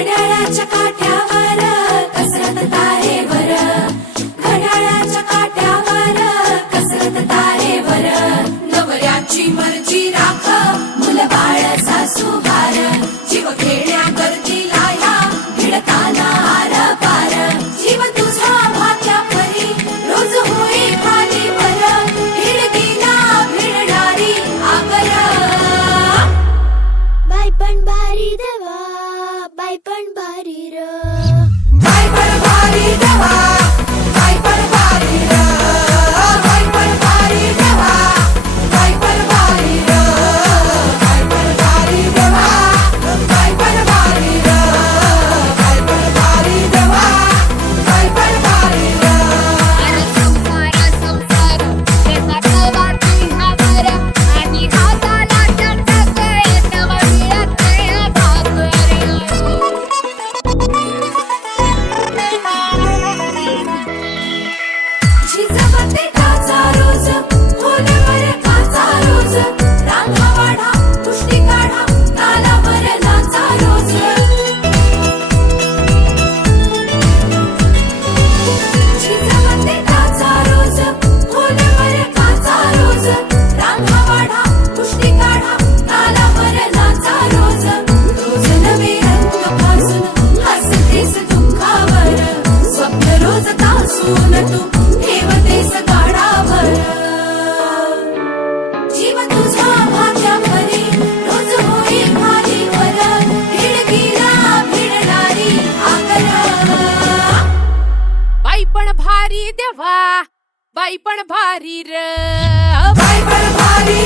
घड्याळाच्या काठ्यावर कसरत तारेवर, घड्याळाच्या काठ्यावर कसरत तारेवर. नवऱ्याची मर्जी राख मुलं बाळ सासू भार, जीव खेळण्या गर्दीला ह्या भिडताना आर पार. जीव तुझा भात्या परी रोज होई खाली वर, भिडकीला भिडणारी आगर. बाई पण भारी देवा, बाई पण भारी र, बाई पण भारी देवा, बाई पण भारी र, बाई पण भारी देवा, बाई पण भारी र, बाई पण भारी देवा, बाई पण भारी र, बाई पण भारी देवा, बाई पण भारी र. अरे संसार संसार त्याचा कवाची हावर, आणि हाताला चटक येतव मिळते भाकर. झिजवते काचा रोज, खोलवर काचा रोज, रांगा वाढा, कुस्ती काढा, तालावर नाचा रोज. झिजवते काचा रोज, खोलवर काचा रोज, रांगा वाढा, कुस्ती काढा, तालावर नाचा रोज. रोज नवे रंग फासून हसतेस दुःखावर, स्वप्न रोज तासून तू ठेवतेस गाडावर. जीव तुझा भात्या परी रोज होई खाली वर, भिडकीला भिडणारी आगर. बाई पण भारी देवा, बाई पण भारी र, बाई पण भारी